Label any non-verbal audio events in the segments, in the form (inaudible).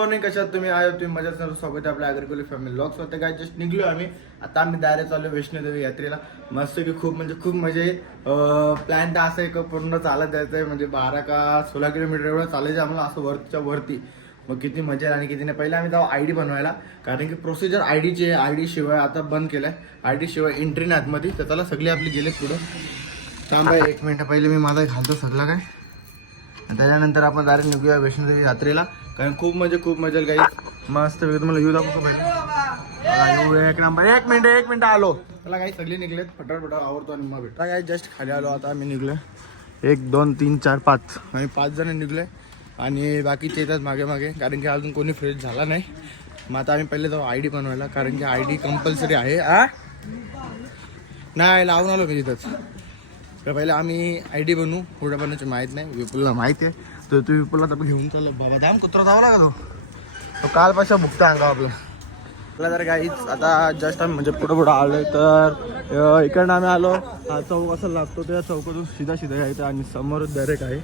Morning कशात तुम्ही? आयो तुम्ही मजा सर्व स्वागत आहे आपल्या अग्रिकुलर फॅमिली लॉक्स स्वतः काय जस्ट निघलो आम्ही. आता आम्ही डायरेक्ट चाललो वैष्णोदेवी यात्रेला. मस्त की खूप म्हणजे खूप म्हणजे प्लॅन तर असं एक पूर्ण चालत जायचं आहे म्हणजे बारा का सोळा किलोमीटर एवढं चालायचं आम्हाला असं वरच्या वरती. मग किती मजा आहे आणि किती नाही. पहिले आम्ही जाऊ आय डी बनवायला. कारण की प्रोसिजर आय डीची आहे. आय डी शिवाय आता बंद केलंय. आय डी शिवाय एंट्री नाही आतमध्ये तर त्याला सगळी आपली गेले पुढं. थांबा एक मिनटं. पहिले मी माझा घालतो सगळं काय? त्याच्यानंतर आपण डायरेक्ट निघूया वैष्णोदेवी यात्रेला. कारण खूप म्हणजे खूप मजा काही मस्त वेगळं तुम्हाला येऊ दाखवतो पहिले एक नंबर एक मिनिट एक मिनिट आलो. मला काही सगळे निघलेत. फटाफट फटाफट आवडतो आणि मग भेटता काय जस्ट खाली आलो. आता आम्ही निघलो एक दोन तीन चार पाच. आम्ही पाच जण निघले आणि बाकीचे येतात मागे मागे. कारण की अजून कोणी फ्रेश झाला नाही. मग आता आम्ही पहिले जाऊ आय डी बनवायला. कारण की आय डी कंपल्सरी आहे आ? नाही लावून आलो मी तिथंच. तर पहिले आम्ही आय डी बनवू. पुढे बनवायची माहीत नाही. विपुलला माहिती आहे. तर तू विपुलला तर घेऊन चाललो. बाबा दाम कुत्रा धावला का तो? तो कालपासून भुकता अंगा आपला. आपला तर काहीच आता जस्ट आम्ही म्हणजे पुढं पुढं आलोय तर इकडनं आम्ही आलो. हा चौक असं लागतो त्या चौकातून सीधा सीधा यायचं आणि समोर डायरेक्ट आहे.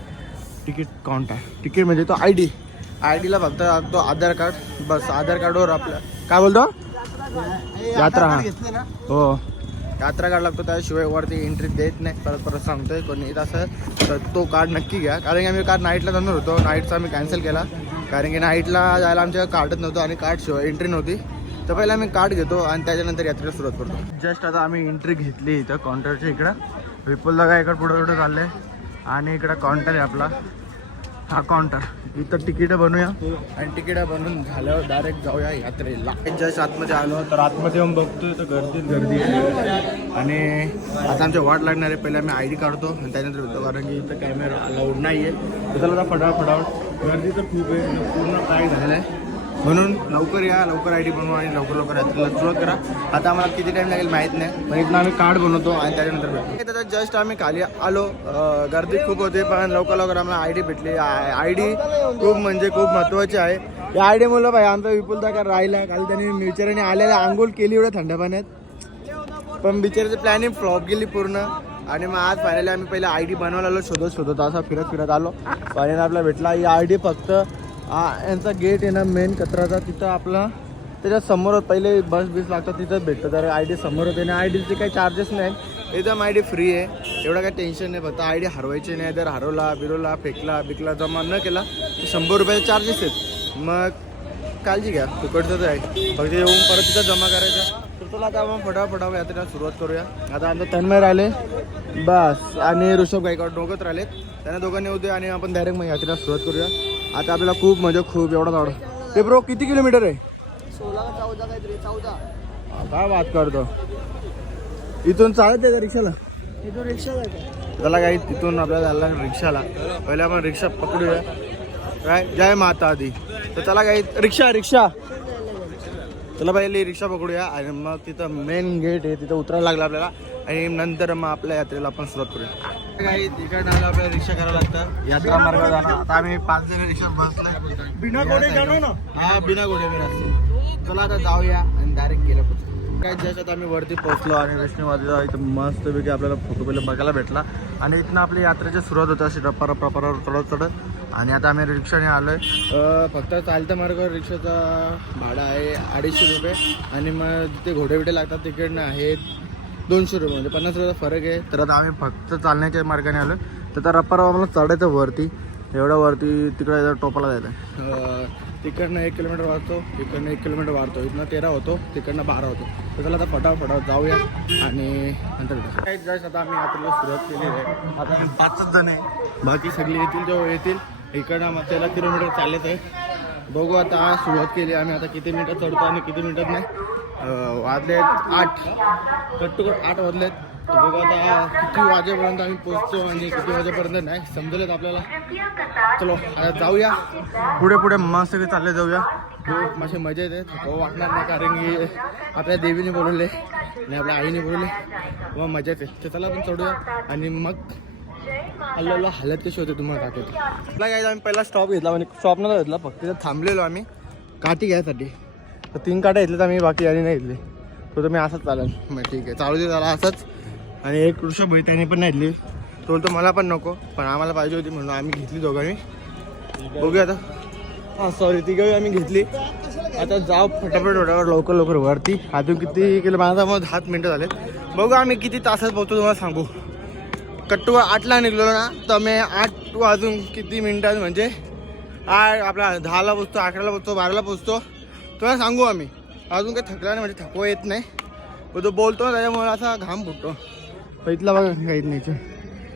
तिकीट काउंटर तिकीट म्हणजे तो आय डी आय डीला फक्त लागतो आधार कार्ड बस आधार कार्डवर आपल्या काय बोलतो? यात्रा. हा हो. यात्रा कार्ड लागतो त्याशिवाय वरती एंट्री देत नाही. परत परत सांगतोय कोणी. येत असं तर तो कार्ड नक्की घ्या. कारण की आम्ही कार्ड नाईटला जाणार होतो. नाईटचा आम्ही कॅन्सल केला. कारण की नाईटला जायला आमच्या कार्डच नव्हतं आणि कार्ड शिवाय एंट्री नव्हती. तर पहिला आम्ही कार्ड घेतो आणि त्याच्यानंतर यात्रेला सुरुवात करतो. जस्ट आता आम्ही एंट्री घेतली इथं काउंटरच्या इकडं. विपुल दगा इकडं पुढं पुढं चाललंय. आणि इकडं काउंटर आहे आपला. हा काउंटर इथं तिकीट बनवूया आणि तिकीट बनवून झाल्यावर डायरेक्ट जाऊया यात्रेला. जस्ट आतमध्ये आलो तर आतमध्ये येऊन बघतोय तर गर्दीत गर्दी आहे. आणि आता आमच्या वाट लागणार आहे. पहिले आम्ही आय डी काढतो आणि त्यानंतर येतो कारण की इथं कॅमेरा अलाउड नाही आहे तर फटाफट फटाफट. गर्दी तर खूप आहे पूर्ण काय झालेलं आहे. म्हणून लवकर या लवकर आय डी बनवा आणि लवकर लवकर यात्रेला सुरुवात करा. आता आम्हाला किती टाईम लागेल माहीत नाही पण इथं आम्ही कार्ड बनवतो आणि त्याच्यानंतर भेटतो. त्याचा जस्ट आम्ही खाली आलो. गर्दी खूप होते पण लवकर लवकर आम्हाला आय डी भेटली. आय डी खूप म्हणजे खूप महत्त्वाची आहे. या आय डी मुलं पाहिजे आमचा विपुल का राहिला. काल त्यांनी बिचाराने आलेल्या आंघोळ केली एवढं थंड पाण्यात. पण बिचाराची प्लॅनिंग फ्लॉप गेली पूर्ण. आणि मग आज फायनली आम्ही पहिले आय डी बनवायला आलो. शोधत शोधत असा फिरत फिरत आलो. फायनल आपला भेटला. ही आय डी फक्त हा यांचा गेट आहे ना मेन कचराचा तिथं आपला त्याच्यासमोर पहिले बस बीस लागतात तिथंच भेटतं. तर आय डी समोर आहे आणि आय डीचे काही चार्जेस नाही. एकदम आय डी फ्री आहे. एवढं काही टेन्शन नाही. फक्त आय डी हरवायची नाही. जर हरवला बिरवला फेकला बिकला जमा न केला तर शंभर रुपयाचे चार्जेस आहेत. मग काळजी घ्या. फुकटचंच आहे. फक्त येऊन परत तिथं जमा करायचं. तर तुला आता आपण फटाफट यात्रेला सुरुवात करूया. आता आमचं तन्मय राहिले. बस. आणि ऋषभ गायकवाड दोघंच राहिलेत. त्यांना दोघांनी होते आणि आपण डायरेक्ट मग यात्रेला सुरुवात करूया. आता आपल्याला खूप म्हणजे खूप एवढा धावड ते ब्रो किती किलोमीटर आहे? सोळा चौदा काहीतरी चौदा. काय बात करतो. इथून चालत आहे का रिक्षाला? इथून रिक्षा त्याला काही तिथून आपल्याला लागेल रिक्षाला. पहिले आपण रिक्षा पकडूया. काय? जय माता आधी तर त्याला काही रिक्षा रिक्षा. त्याला पहिले रिक्षा पकडूया. आणि मग तिथं मेन गेट आहे तिथं उतरायला लागलं आपल्याला. आणि नंतर मग आपल्या यात्रेला आपण सुरुवात करूया. काही तिकडनं आलं आपल्याला रिक्षा करावं लागतं. यात्रा मार्ग जाणार आता आम्ही पाच जण रिक्षा बसलाय. बिना घोडे ना? हा बिना घोडे रस्ते. चला आता जाऊया आणि डायरेक्ट गेलं काय जस्ट आम्ही वरती पोहोचलो आणि वैष्णवादीला इथं मस्तपैकी आपल्याला फोटो पहिले बघायला भेटला. आणि इथनं आपली यात्रेची सुरुवात होते अशी रप्पा रप्पा रप्पा चढत चढत आणि आता आम्ही रिक्षाने आलो आहे फक्त चालत्या मार्गावर रिक्षाचा भाडा आहे अडीचशे रुपये. आणि मग तिथे घोडे बिडे लागतात तिकडनं आहेत दोनशे रुपये म्हणजे पन्नास रुपयाचा फरक आहे. तर आता आम्ही फक्त चालण्याच्या मार्गाने आलो तर त्या रप्पा आम्हाला चढायचं वरती. एवढ्या वरती तिकडे टोपाला जायचं तिकडनं एक किलोमीटर वाढतो इकडनं एक किलोमीटर वाढतो इथनं तेरा होतो तिकडनं बारा होतो. तर त्याला आता फटाफट जाऊया आणि नंतर काही जास्त आता आम्ही यात्रेला सुरुवात केली आहे. आता पाचच जण आहे. बाकी सगळे येतील जेव्हा येतील. इकडनं मग तेरा किलोमीटर चालत आहे. बघू आता आज सुरुवात केली आम्ही. आता किती मिनटं चढतो आणि किती मिनटात नाही. वाजले आहेत आठ. कट्टू आठ वाजले आहेत तर आता किती वाजेपर्यंत आम्ही पोहोचतो आणि किती वाजेपर्यंत नाही समजलेत आपल्याला. चलो आता जाऊया. पुढे पुढे मस्त सगळे चालले जाऊया. खूप मजा येते. थकवा वाटणार नाही कारण की आपल्या देवीने बोलवले आणि आपल्या आईने बोलवले. व मजा येते. तर चला आपण चढूया आणि मग हल्ला हालत कशी होते तुम्हाला दाखवतो. आपला काय आम्ही पहिला स्टॉप घेतला. म्हणजे स्टॉप नव्हता घेतला फक्त तिथं थांबलेलो आम्ही. काठी घ्यायसाठी. तर तीन काटा घेतले तर मी बाकी यांनी नाही घेतली. तो तर मी असंच चालेल. मग ठीक आहे. चालू दे त्याला असंच. आणि एक वृषभ होई त्याने पण नाही घेतली. तो तो मला पण नको पण आम्हाला पाहिजे होती म्हणून आम्ही घेतली दोघांनी. बघूया आता. हां सॉरी ती काही आम्ही घेतली. आता जाऊ फटाफट रोडावर लवकर लवकर वरती. अजून किती किलो माझा मग दहा मिनटं झाले बघू आम्ही किती तासात पोहोचतो तुम्हाला सांगू. कट्टू आठला निघलो ना तर मी आठ अजून किती मिनटात म्हणजे आठ आपला दहाला पोचतो अकराला पोचतो बाराला पोचतो तुला सांगू आम्ही. अजून काही थकला नाही म्हणजे थकवा येत नाही. पण तो बोलतो ना त्याच्यामुळे असा घाम फुटतो. इथला बघा काहीच नाही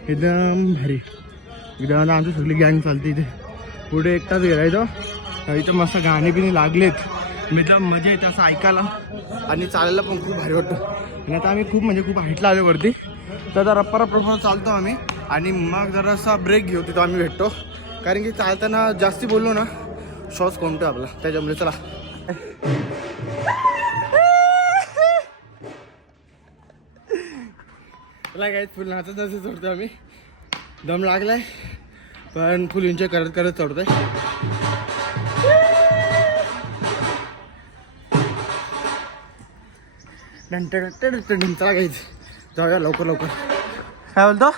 एकदम भारी. एकदम आमची सगळी गँग चालते इथे. पुढे एकटाच गेलायचो इथं. मस्त गाणे बिणे लागलेत. मी तर मजा येते असं ऐकायला. आणि चालायला पण खूप भारी वाटतं. आणि आता आम्ही खूप म्हणजे खूप हाईटला आलो वरती. तर आता रप्पा रप्पा चालतो आम्ही. आणि मग जरासा ब्रेक घेऊ तिथं आम्ही भेटतो. कारण की चालताना जास्ती बोललो ना श्वास कोणतो आपला? त्याच्यामुळे चला. काय फुल नाचत नाचत चढतो आम्ही? दम लागलाय पण फुल एन्जॉय करत करत चढतोय. नंतर चला लागायचं जाऊया लवकर लवकर. काय बोलतो?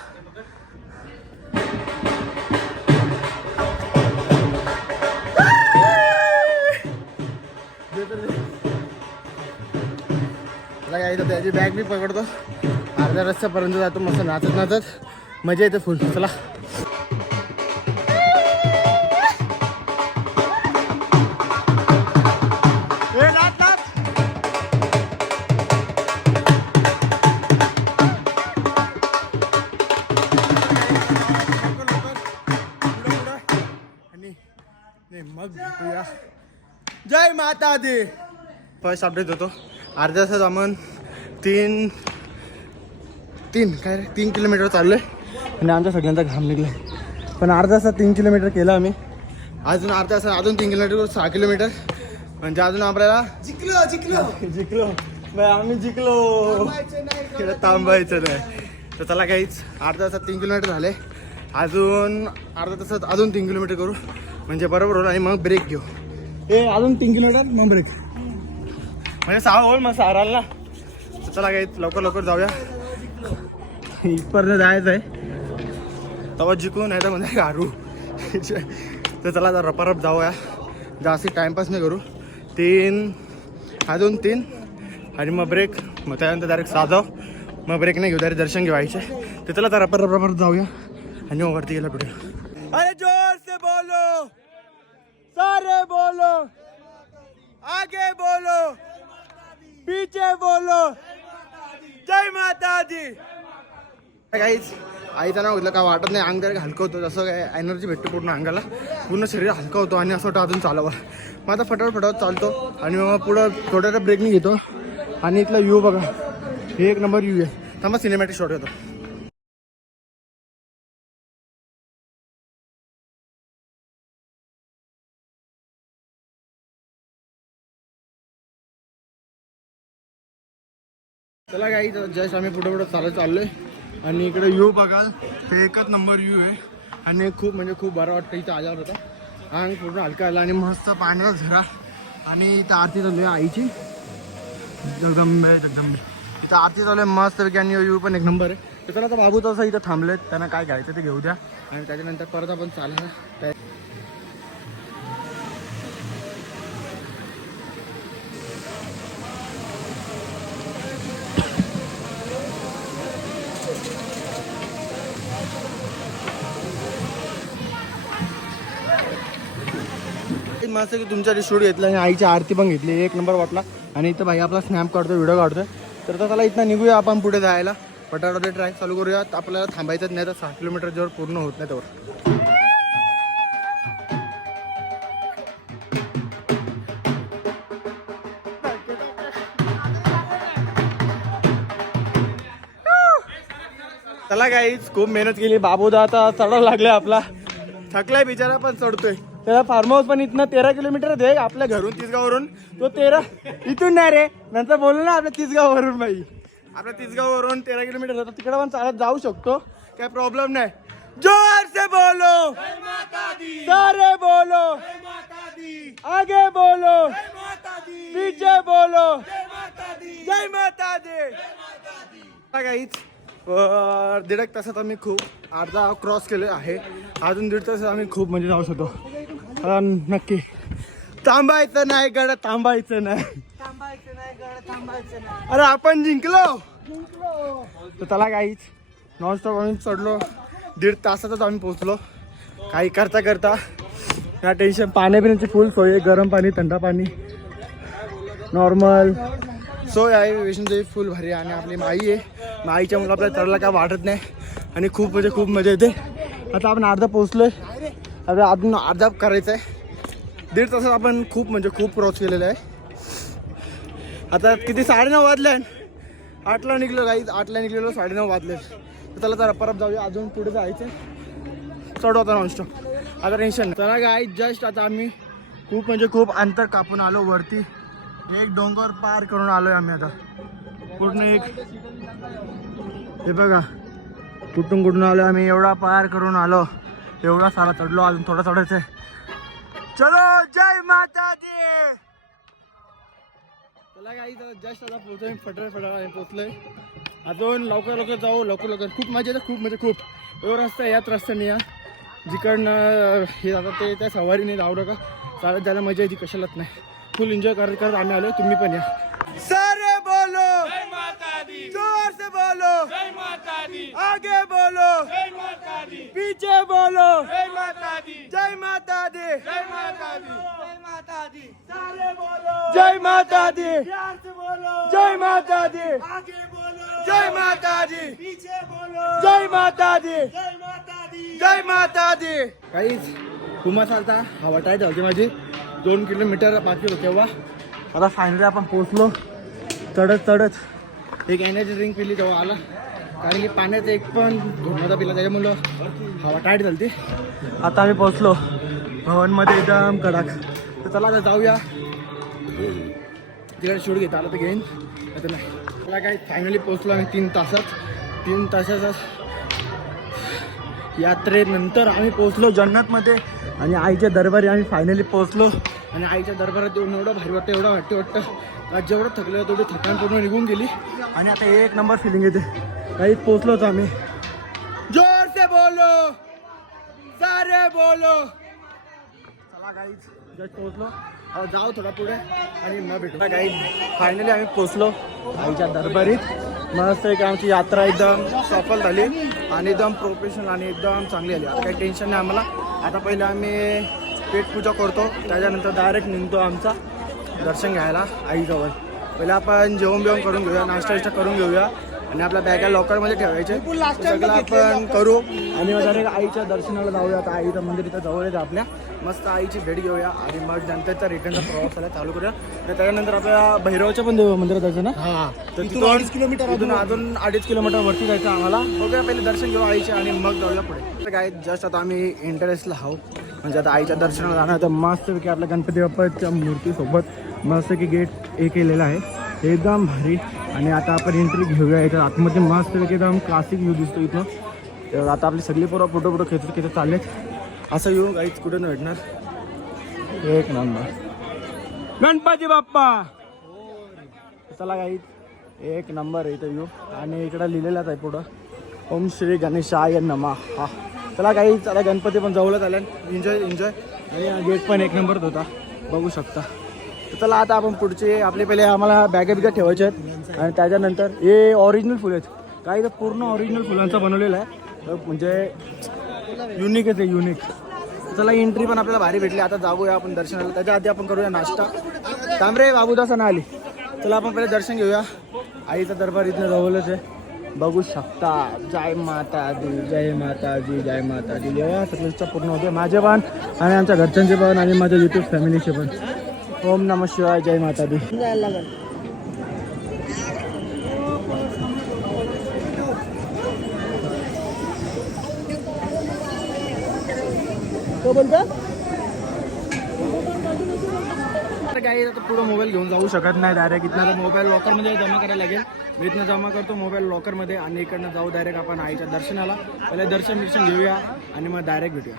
काय इथं त्याची बॅग बी पकडतो. अर्ध्या रस्त्यापर्यंत जातो मस्त नाचत नाचत. मजा येते फुल चला. नाही, मग जय माता दी. फर्स्ट अपडेट होतो अर्ध्या तासात आपण तीन तीन काय रे? तीन किलोमीटर चाललोय. आणि आमच्या सगळ्यांचा घाम निघलाय. पण अर्ध्या तासात तीन किलोमीटर केलं आम्ही. अजून अर्ध्या तासात अजून तीन किलोमीटर करू, सहा किलोमीटर. म्हणजे अजून आपल्याला जिंकलो जिंकलो. जिंकलो. आम्ही जिंकलो. थांबायचं नाही. तर चला काहीच अर्ध्या तासात तीन किलोमीटर झाले. अजून अर्ध्या तासात अजून तीन किलोमीटर करू. म्हणजे बरोबर होईल आणि मग ब्रेक घेऊ. ए अजून तीन किलोमीटर मग ब्रेक म्हणजे सहा होईल मग सहा राहिला ना. तर चला काही लवकर लवकर जाऊया. इथपर्यंत जायचं आहे. तेव्हा जिंकू नाही तर म्हणजे गारू तर चला आता रपारप जाऊया. जास्ती टाईमपास नाही करू. तीन अजून तीन. आणि मग ब्रेक मग त्यानंतर डायरेक्ट जाऊ मग ब्रेक नाही घेऊ डायरेक्ट दर्शन घेवायचे. तर चला आता रपारप रपारप जाऊया. आणि मग वरती गेला कुठे अरे जोर से बोलो। सारे बोलो। आगे बोलो। पीछे बोलो। जय माता दी काहीच आई नाव घेतलं का वाटत नाही अंग जरा हलकं होतं. जसं काय एनर्जी भेटते पूर्ण अंगाला. पूर्ण शरीर हलकं होतं आणि असं वाटतं अजून चालावं. मग आता फटाफट फटाफट चालतो आणि मग पुढं थोड्या ब्रेक घेतो. आणि इथला व्ह्यू बघा. हे एक नंबर व्ह्यू आहे. थांबा सिनेमॅटिक शॉट येतो चला काही जस्ट आम्ही पुढे पुढे चालत चाललोय. आणि इकडे यू बघाल हे एकच नंबर यू आहे. आणि खूप म्हणजे खूप बरं वाटतं इथं आल्यावर होता आणि पूर्ण हलका आला आणि मस्त पाण्याचा झरा. आणि इथं आरती चालू आहे आईची. जगदंबे जगदंबे. इथं आरती चालू आहे मस्त पैकी आणि यू पण एक नंबर आहे. तर आता बाबू तसं इथं थांबलेत. त्यांना काय घ्यायचं ते घेऊ द्या. आणि त्याच्यानंतर परत आपण चालणार. त्या- मस्त की तुमच्या शूट घेतला आणि आईची आरती पण घेतली. एक नंबर वाटला. आणि इथं भाई आपला स्नॅप काढतोय व्हिडिओ काढतोय. तर त्याला इथं निघूया आपण पुढे जायला. पटापट ट्रॅक चालू करूयात आपल्याला थांबायचंच नाही तर सहा किलोमीटर जवळ पूर्ण होत नाही तेवढं चला काहीच खूप मेहनत केली. बाबूदा आता चढायला लागले आपला. थकलाय बिचारा पण चढतोय. त्याला फार्म हाऊस पण इथनं तेरा किलोमीटर दे आपल्या घरून तिसगाववरून. तो तेरा इथून नाही रे. नंतर बोललो ना आपल्या तिसगाववरून बाई. आपल्या तिसगाववरून तेरा किलोमीटर जातो तिकडे पण चालत जाऊ शकतो. काय प्रॉब्लेम नाही. जोर से बोलो. सारे बोलो. आगे बोलो. पीछे बोलो. जय माता दी काहीच दीड एक तासात आम्ही खूप अर्धा क्रॉस केले आहे. अजून दीड तासात आम्ही खूप म्हणजे जाऊ शकतो. नक्की. थांबायचं नाही गड थांबायचं नाही. थांबायचं नाही गड थांबायचं नाही अरे आपण जिंकलो. तर त्याला काहीच नॉनस्टॉप आम्ही चढलो. दीड तासातच आम्ही पोहोचलो. काही करता करता. या टेन्शन पाण्यापिण्याची फुल सोय आहे. गरम पाणी थंड पाणी. नॉर्मल सोय आहे विष्णूदेवी फुल भारी आणि आपली माई आहे. माईच्या मुलं आपल्याला चढला काय वाटत नाही. आणि खूप म्हणजे खूप मजा येते. आता आपण अर्धा पोहोचलोय. आता अजून अर्धा करायचं आहे. दीड तासात आपण खूप म्हणजे खूप क्रॉस केलेलं आहे. आता किती? साडेनऊ वाजले. आठला निघलो गाई आठला निघलेलो साडेनऊ वाजले. त्याला जरा परत जाऊया. अजून पुढे जायचं चढ होता नॉनस्टॉप आता टेन्शन चला गाई जस्ट आता आम्ही खूप म्हणजे खूप अंतर कापून आलो वरती. एक डोंगर पार करून आलोय आम्ही आता. पूर्ण एक? हे बघा. कुठून कुठून आलो आम्ही? एवढा पार करून आलो. एवढा सारा चढलो अजून थोडा चढायचं आहे चलो जय माता दी त्याला काही जस्ट आता पोहोचलोय फटर फटर पोहोचलोय. अजून लवकर लवकर जाऊ लवकर लवकर. खूप मजा येते खूप म्हणजे खूप. एवढा रस्ता याच रस्त्याने या. जिकडनं हे जातात ते त्या सवारीने जाऊ नका. चालत जायला मजा येते कशालाच नाही. फुल एन्जॉय करत करत आम्ही आलो तुम्ही पण या. सारे बोलो! से बोलो आगे बोलो पीछे बोलो जय माता दी जय माता दी जय माता दी सारे बोलो जय माता दी प्यार से बोलो जय माता दी आगे बोलो जय माता दी पीछे बोलो जय माता दी जय माता दी जय माता दी काहीच घुमा चालता हवा टाईट होती माझी दोन किलोमीटर बाकी होते तेव्हा आता फायनली आपण पोहोचलो चढत चढत एक एनर्जी ड्रिंक पिली तेव्हा आला. कारण की पाण्यात एक पण घुमता पिला त्याच्यामुळं हवा टाईट झाली आता आम्ही पोहोचलो भवनमध्ये एकदम कडक. तर चला आता जाऊया. तिकडे शूट घेता आलं तर घेईन. आता नाही. मला काय फायनली पोहोचलो आम्ही तीन तासात. तीन तासाचा यात्रेनंतर आम्ही पोहोचलो जन्नतमध्ये. आणि आईच्या दरबारी आम्ही फायनली पोहोचलो. आणि आईच्या दरबारात येऊन एवढं भारी वाटतं एवढं वाटते. वाटतं जेवढं थकलं तेवढी थकान पूर्ण निघून गेली. आणि आता एक नंबर फिलिंग येते. गाईत पोचलो होतो आम्ही. जोर से बोलो. सारे बोलो. चला गाईच जस्ट पोचलो जाऊ थोडा पुढे आणि मग भेटू. गाई फायनली आम्ही पोचलो आईच्या दरबारीत. मस्त एक आमची यात्रा एकदम सफल झाली आणि एकदम प्रोफेशनल आणि एकदम चांगली आली. आता काही टेन्शन नाही आम्हाला. आता पहिले आम्ही पेटपूजा करतो. त्याच्यानंतर डायरेक्ट निघतो आमचा दर्शन घ्यायला आईजवळ. पहिले आपण जेवण बिवण करून घेऊया नाश्ता विष्टा करून घेऊया आणि आपल्या बॅगा लॉकरमध्ये ठेवायचे. सगळं आपण करू आणि डायरेक्ट आईच्या दर्शनाला जाऊया. आता आईचं मंदिर इथं जवळ येतं आपल्या. मस्त आईची भेट घेऊया. आणि मग नंतरचा रिटर्नचा प्रवासाला चालू करूया. आणि त्याच्यानंतर आपल्या भैरवच्या पण मंदिरात जायचं ना? तर तिथून अडीच किलोमीटर अजून. अजून अडीच किलोमीटर वरती जायचं आम्हाला. बघूया पहिले दर्शन घेऊ आईचे आणि मग जाऊया पुढे. काय जस्ट आता आम्ही इंटरेस्टला आहो म्हणजे आता आईच्या दर्शनाला जाणार तर मस्तपैकी आपल्या गणपती बाप्पाच्या मूर्तीसोबत मस्तपैकी गेट हे केलेलं आहे. एकदम भारी. आणि आता आपण एंट्री घेऊया इथं. आतमध्ये मस्तपैकी एकदम क्लासिक व्ह्यू दिसतो इथं. तर आता आपली सगळी पोरं फोटो फोटो खेचत खेचत चाललेत. असं येऊ काहीच कुठं नाही भेटणार? एक नंबर गणपती बाप्पा! चला काही एक नंबर इथं येऊ आणि इकडं लिहिलेलाच आहे पुढं. ओम श्री गणेशाय नमा. हा चला काही चला गणपती पण जवळच आल्या. एन्जॉय एन्जॉय आणि गेट पण एक नंबरच होता. बघू शकता. तर चला आता आपण पुढचे आपले पहिले आम्हाला बॅगा बिगा ठेवायचे आहेत. आणि त्याच्यानंतर हे ऑरिजिनल फुलं आहेत. काही तर पूर्ण ऑरिजिनल फुलांचं बनवलेलं आहे. तर म्हणजे युनिकच आहे युनिक चला एंट्री पण आपल्याला भारी भेटली. आता जाऊया आपण दर्शनाला. त्याच्या आधी आपण करूया नाश्ता. तांबरे बाबूदासा ना आली. चला आपण पहिले दर्शन घेऊया. आईचा दरबार इथनं जवळच आहे. बघू शकता. जय माता दी जय माता दी जय माता दी जेव्हा सगळ्यांचा पूर्ण होते माझे पण आणि आमच्या घरच्यांचे पण आणि माझ्या युट्यूब फॅमिलीचे पण. ओम नम शिवाय जय माता दी तो बोलतो तर काही आता पुढं मोबाईल घेऊन जाऊ शकत नाही डायरेक्ट इथनं तर मोबाईल लॉकरमध्ये जमा करायला लागेल. मी इथनं जमा करतो मोबाईल लॉकरमध्ये आणि इकडनं जाऊ डायरेक्ट आपण आईच्या दर्शनाला. पहिले दर्शन बिर्शन घेऊया आणि मग डायरेक्ट भेटूया.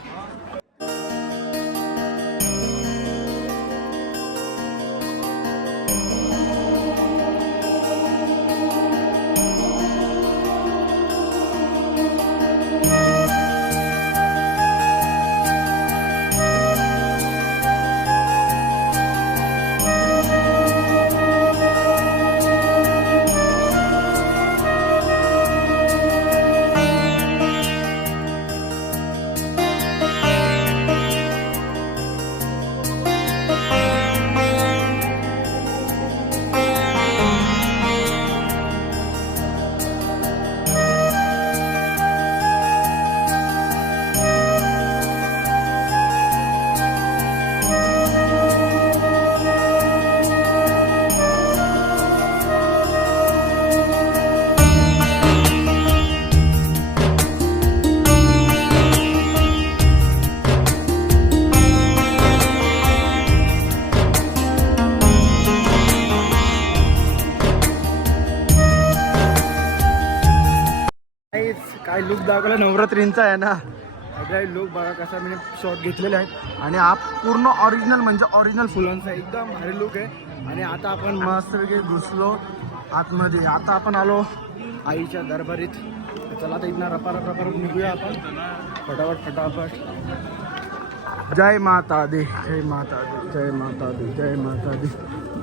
काही लुक दाखवला? नवरात्रींचा आहे ना. काही लुक बघा कसा मी शॉट घेतलेले आहेत. आणि हा पूर्ण ऑरिजिनल म्हणजे ऑरिजिनल फुलांचा एकदम भारी लुक आहे. आणि आता आपण मस्तपैकी घुसलो आतमध्ये. आता आपण आलो आईच्या दरबारीत. चला आता इथनं रपारप रपारप निघूया आपण. फटाफट फटाफट. जय माता दे जय माता दे जय माता दे जय माता दे.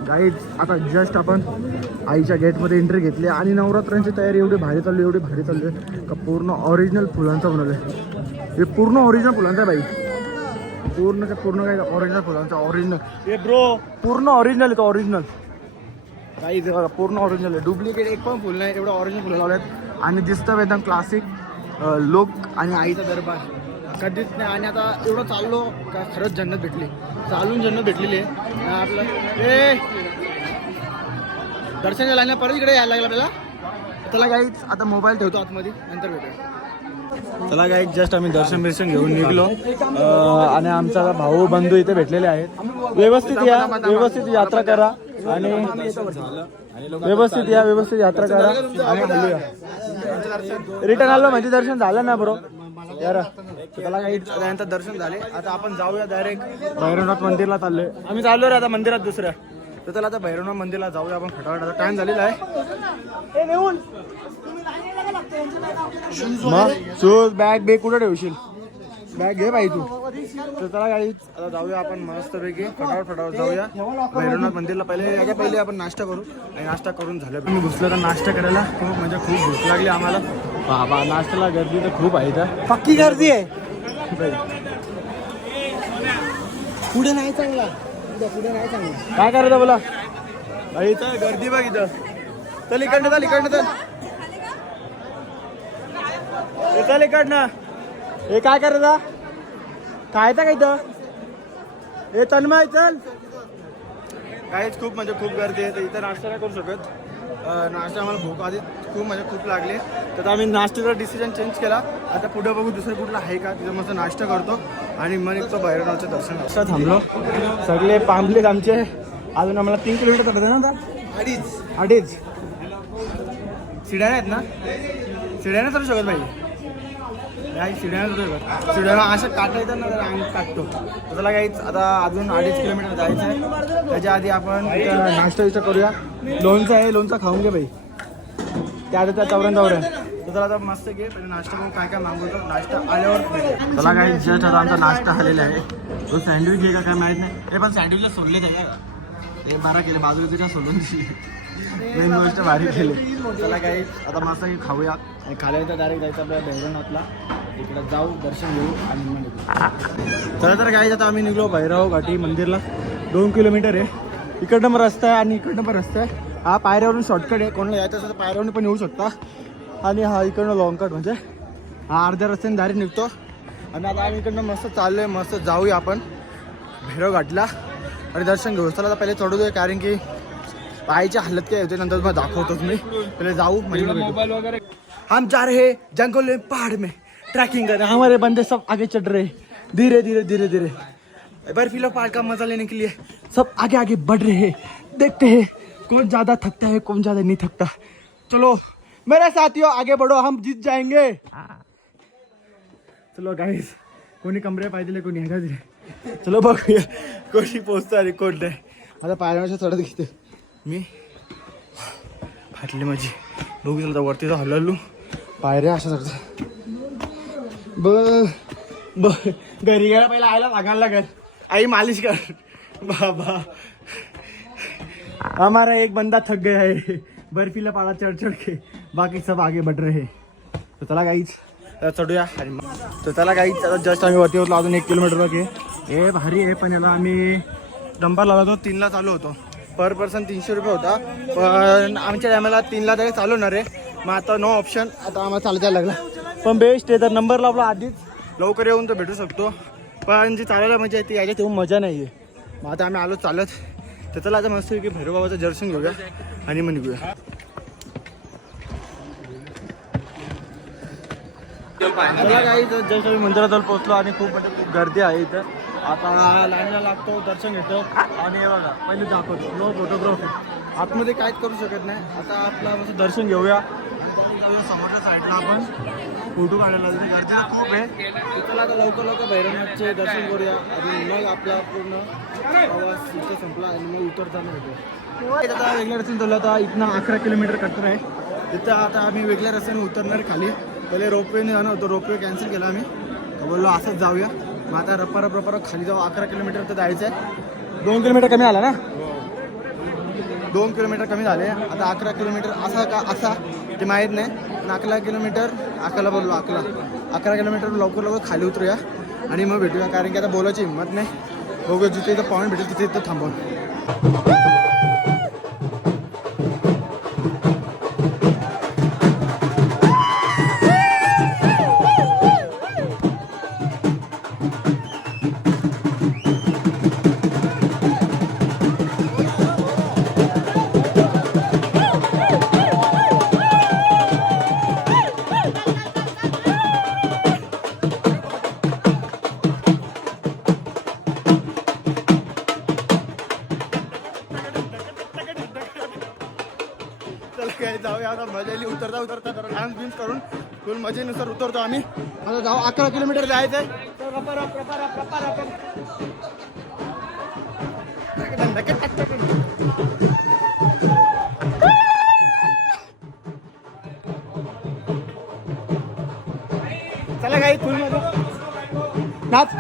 गाईज आता जस्ट आपण आईच्या गेटमध्ये एंट्री घेतली आणि नवरात्रांची तयारी एवढी भारी चालली एवढी भारी चालली आहे का पूर्ण ऑरिजिनल फुलांचं बनवलं आहे हे पूर्ण ऑरिजिनल फुलांचं आहे बाई. पूर्णच्या पूर्ण काय ऑरिजिनल फुलांचं? ऑरिजिनल हे ब्रो पूर्ण ऑरिजिनल आहे ऑरिजिनल काही पूर्ण ऑरिजिनल आहे. डुप्लिकेट एक पण फुल नाही एवढं ऑरिजिनल फुलं लावले आहेत आणि दिसतं एकदम क्लासिक लोक आणि आईचा दरबार. कधीच नाही. आणि आता एवढं चाललो का खरंच जन्नत भेटली. चालून जन्नत भेटलेली आहे आपलं ए! दर्शन घ्यायला आणि परत इकडे यायला लागला आपल्याला? चला गाईच आता मोबाईल ठेवतो आतमध्ये नंतर भेटूया. चला गाईच जस्ट आम्ही दर्शन बिर्शन घेऊन निघलो. आणि आमचा भाऊ बंधू इथे भेटलेले आहेत. व्यवस्थित या व्यवस्थित यात्रा करा. आणि व्यवस्थित या व्यवस्थित यात्रा करा. आणि रिटर्न आलो म्हणजे दर्शन झालं ना बरो यार त्याला काही त्यानंतर दर्शन झाले. आता आपण जाऊया डायरेक्ट भैरवनाथ मंदिरला चाललोय. आम्ही चाललो रे आता मंदिरात दुसऱ्या. तर त्याला आता भैरवनाथ मंदिरला जाऊया आपण फटाफट. आता टाइम झालेला आहे. मग शूज बॅग बेग कुठं ठेवशील? बॅग घे बाई तू. तर चला गाडी आता जाऊया आपण मस्तपैकी. फटाफट फटाफट जाऊया. भैरवनाथ मंदिरला पहिले याच्या पहिले आपण नाश्ता करू. आणि नाश्ता करून झालं मी घुसलो तर नाश्ता करायला. खूप म्हणजे खूप भूक लागली आम्हाला. बाबा नाश्त्याला गर्दी तर खूप आहे इथं. पक्की गर्दी आहे. पुढे नाही चांगला. पुढे नाही चांगला. काय करायचं बोला. बाई इथं गर्दी बघ इथं. चल इकडनं चल इकडनं चल. हे चल इकडनं. हे काय करायचं खायचं का इथं? हे तन्मय चल. काहीच खूप म्हणजे खूप गर्दी आहे तर इथं नाश्ता नाही करू शकत. नाश्ता आम्हाला भूक आधी खूप म्हणजे खूप लागले. तर आम्ही नाश्त्याचा डिसिजन चेंज केला. आता पुढे बघू दुसरं कुठलं आहे का? तिथं मस्त नाश्ता करतो. आणि मग निघतो भैरवनाथचं दर्शन असं थांबलो. सगळे पांबलेत आमचे. अजून आम्हाला तीन किलोमीटर करते ना आता? अडीच. अडीच. शिड्या आहेत ना? शिड्या नाही चढू शकत भाई नाही शिड्या नाही चढू शकत शिड्याला अशा काटा येतात ना आम्ही काटतो. त्याला काहीच आता अजून अडीच किलोमीटर जायचं आहे. त्याच्या आधी आपण नाश्ता विचार करूया. लोणचं आहे लोणचं खाऊन घे भाई त्या त्या चौऱ्या चौऱ्या त्याला आता मस्त घे पहिले नाश्ता करून काय काय मागवतो. नाश्ता आल्यावर. त्याला काही जस्ट आता आमचा नाश्ता आलेला आहे. तो सँडविच घे का काय माहीत नाही. हे पण सँडविचला सोडले आहे का? हे बारा केले बाजूला सोडून मेन गोष्ट भारी केली. त्याला काही आता मस्त काही खाऊया. आणि खाल्यानंतर डायरेक्ट जायचं आपल्या भैरवनाथला इकडे जाऊ दर्शन घेऊ आणि मग निघू. चला तर काय आता आम्ही निघलो भैरव घाटी मंदिरला. दोन किलोमीटर आहे. इकडनं पण रस्ता आहे आणि इकडनं पण रस्ता आहे. हा पायऱ्यावरून शॉर्टकट आहे. कोणाला यायचं असेल तर पायऱ्यावरून पण येऊ शकता. आणि हा इकडनं लॉंग कट म्हणजे हा अर्ध्या रस्त्याने डायरेक्ट निघतो. आणि आता आम्ही इकडनं मस्त चाललो आहे मस्त जाऊया आपण भैरव घाटला आणि दर्शन घेऊ. चला आता पहिले चढू दे कारण की पायची हालत काय होते नंतर मग दाखवतोच मी. पहिले जाऊ म्हणजे मोबाईल वगैरे हम जा रहे हैं जंगल में पहाड़ में. ट्रैकिंग कर रहे हैं हमारे बंदे सब आगे चढ़ रहे हैं। धीरे धीरे धीरे धीरे। बर्फीला पहाड़ का मजा लेने के लिए। सब आगे आगे बढ़ रहे हैं। देखते हैं कौन ज्यादा थकता है कौन ज्यादा नहीं थकता। चलो मेरे साथियों आगे बढ़ो हम जीत जाएंगे। चलो गाईस कोणी कमरे पाय दिले कोणी ह्याला दिले। चलो बघूया कोणी पोचतो कोण नाही आता पायऱ्याच्या चढत घेते मी फाटली माझी। बघू चला वरती हलवलो पायऱ्या अशा चढत ब ब घरी गेला पहिला आयला सांगायला लागेल. आई मालिश कर. बाबा. हमारा एक बंदा थक गया है. बर्फीला पाला चढ़ चढ़ के. बाकी सब आगे बढ़ रहे तर चला काहीच चढूया. आणि मग- तर चला काहीच जस्ट आम्ही वरती होतो. अजून एक किलोमीटर बाकी हे भारी आहे. पण याला आम्ही डंपर लावला होतो. तीनला चालू होतो. पर पर्सन तीनशे रुपये होता. पण आमच्या टायमाला तीनला तरी चालू होणार आहे. मग आता नो ऑप्शन आता आम्हाला चालता लागला. पण बेस्ट आहे तर नंबर लावला आधीच. लवकर येऊन तर भेटू शकतो. पण जी चालायला मजा येते याच्यात येऊन मजा नाही आहे मग आता आम्ही आलो चालत. तर चला आता मस्त की भैरवबाबाचं दर्शन घेऊया आणि मग निघूया. चला काही जस्ट पोहोचलो आणि खूप म्हणजे खूप गर्दी आहे इथं. आता लाईनला लागतो दर्शन घेतो आणि हे बघा पहिले दाखवतो. नो फोटोग्राफी आतमध्ये काहीच करू शकत नाही. आता आपलं मस्त दर्शन घेऊया. समोरच्या साईडला आपण. फोटो काढायला गर्दी खूप आहे. चला आता लवकर लवकर भैरवनाथचे दर्शन करूया. आणि मग आपला पूर्ण प्रवास इथं संपला आणि मग उतरताना भेटू आता वेगळ्या रस्त्याने चाललो आता. इथनं अकरा किलोमीटर कट्टर आहे. तिथं आता आम्ही वेगळ्या रस्त्याने उतरणार खाली. पहिले रोपवेने जाणार होतो. रोपवे कॅन्सल केला आम्ही. बोललो असंच जाऊया. मग आता रप्पा रप रप्पा रप खाली जाऊ. अकरा किलोमीटर तर जायचं आहे दोन किलोमीटर कमी आला ना? दोन किलोमीटर कमी झाले. आता अकरा किलोमीटर असा का असा. ते माहीत नाही पण अकरा किलोमीटर अकराला बोललो अकरा. अकरा किलोमीटर लवकर लवकर खाली उतरूया आणि मग भेटूया कारण की आता बोलायची हिंमत नाही. बघू जिथे इथं पॉईंट भेटेल तिथे इथं थांबवून अकरा किलोमीटर जायचं आहे. चला काही तुम्ही नाच.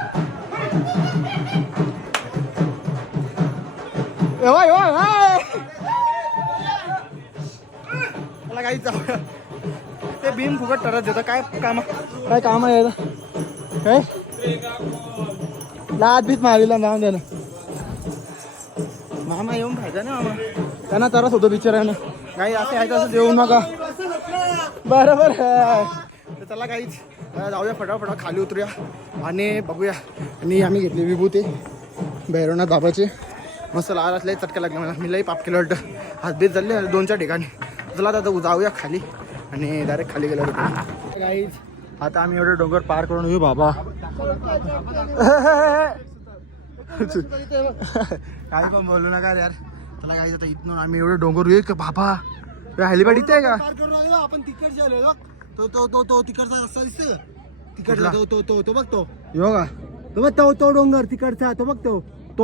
एव्हा, एव्हा, काही जाऊ फुकट ठरत देतं. काय काम? काय काम आहे? काय? लाद भीत मारीला नाव द्या ना मामा येऊन खायचा ना मामा. त्यांना तरच होतो बिचारानं काही असं यायचं असं देऊ नका. बरोबर आहे. तर चला काहीच जाऊया फटाफट खाली उतरूया आणि बघूया. आणि आम्ही घेतली विभूती भैरवनाथ दाबाचे मस्त लाल असले चटका लागला मला. मी लई पाप केलं वाटतं हात बीत झाले दोन चार ठिकाणी. चला आता जाऊया खाली. आणि डायरेक्ट खाली गेलो आता आम्ही एवढे डोंगर पार करून येऊ बाबा. काही पण बोलू नका यार. त्याला काही आता इथून आम्ही एवढे डोंगर येऊ का बाबा? हेलिपॅड इथे आहे का? पार करून आलो आपण तिकडचे आलो ना. तो तो तो तो तिकडचा रस्ता दिसतो तिकडचा कुठला? तो तो तो तो बघ तो. यो का? तो बघ तो तो डोंगर तिकडचा तो बघ तो.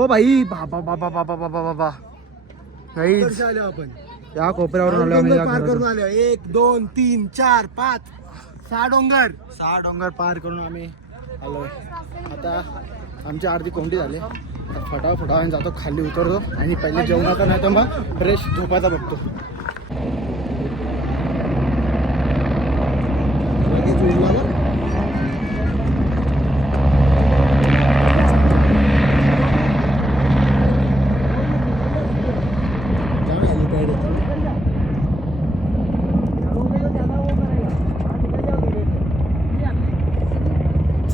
भाई बाबा बाबा बाबा बाबा बाबा. तिकडचे आलो आपण. या कोपऱ्यावरून आलो आम्ही या पार करून घरातून. आलो एक दोन तीन चार पाच. सहा डोंगर. सहा डोंगर पार करून आम्ही आलोय. आता आमची अर्धी कोंडी झाली? आता फटाव फटाव जातो खाली उतरतो आणि पहिले जेवणाचा नाही तर मग फ्रेश झोपायचा बघतो लगेच उरला बघ. जाऊ helipad आहे.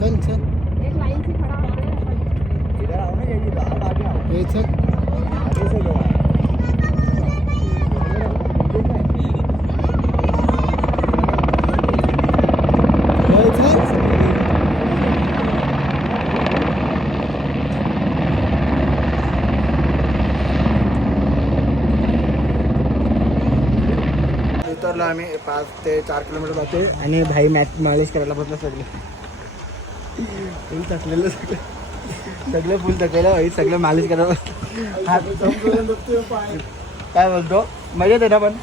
चल चल. एक लाइन से खड़ा होना है। हे चल. हे चल. उतरलो आम्ही पाच ते चार किलोमीटर जाते आणि भाई मॅच मालिश करायला बसलं सगळे. फुल थकलेलं सगळं. सगळं फुल थकलेलं भाई सगळं मालिश करायला काय बोलतो? मजा येते ना पण?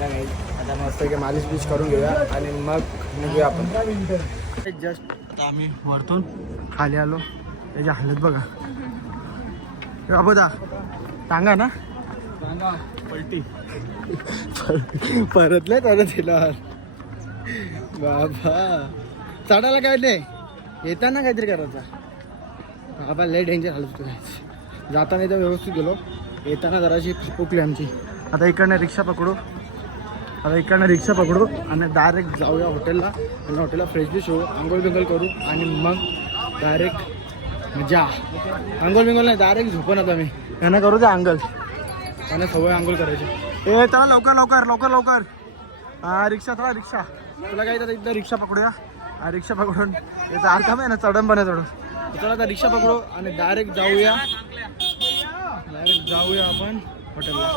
काही आता मस्त की मालिश बीच करून घेऊया आणि मग निघूया आपण. जस्ट आम्ही वरतून खाली आलो. त्याची हालत बघा. हे बघा सांगा ना. पलटी. (laughs) परतले परत तिला बाबा. चढायला काय नाही. येताना काहीतरी करायचं. बाबा लय डेंजर हालत होतं. जाताना इथं व्यवस्थित गेलो. येताना जराशी फुकली आमची. आता इकडनं रिक्षा पकडू. आता इकडनं रिक्षा पकडू आणि डायरेक्ट जाऊया हॉटेलला आणि हॉटेलला फ्रेश बिश होऊ. आंघोळ बिंगोल करू आणि मग डायरेक्ट मजा. आंघोळ बिंगोल नाही डायरेक्ट झोपून आता मी यांना करू द्या आंघोळ? त्यांना सवय आंघोळ करायची. ए चला लवकर लवकर लवकर लवकर. हां रिक्षा चला रिक्षा. तुला काय इथं रिक्षा पकडूया. हा रिक्षा पकडून. याचा अर्थ आहे ना चढण पण आहे चढून चला आता रिक्षा पकडू आणि डायरेक्ट जाऊया. डायरेक्ट जाऊया आपण हॉटेलला